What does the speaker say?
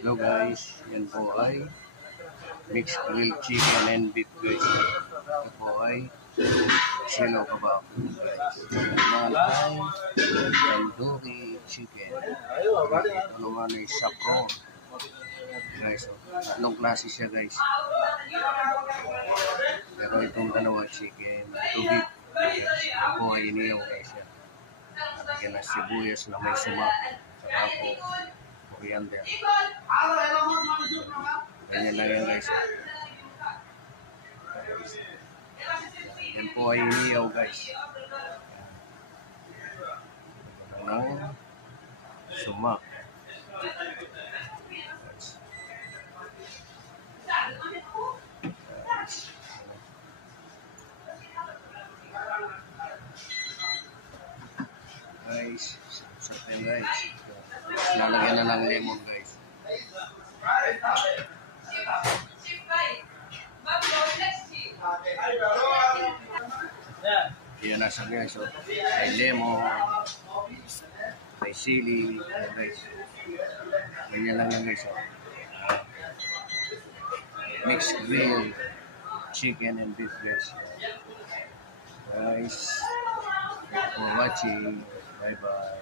Hello guys, yan po ay mixed grilled chicken and beef guys. Ito po ay sino ka ba guys. Naman ay tandoori chicken. Ito naman ay saffron guys. Anong klase siya guys? Pero itong dalawa chicken, ito beef guys. Ito po ay iniyaw guys. Lagyan ng sibuyas na may sumak. Saka po coriander. Ganyan lang yan guys. Yan po ay iniyaw guys. Ng sumak. Guys, sarap yan guys. Lalagyan na ng lemon guys. Yan nasa guys. So, may lemon, may sili, guys. Ganyan lang yan guys. Mixed grilled chicken and beef guys. Guys, thanks for watching. Bye bye.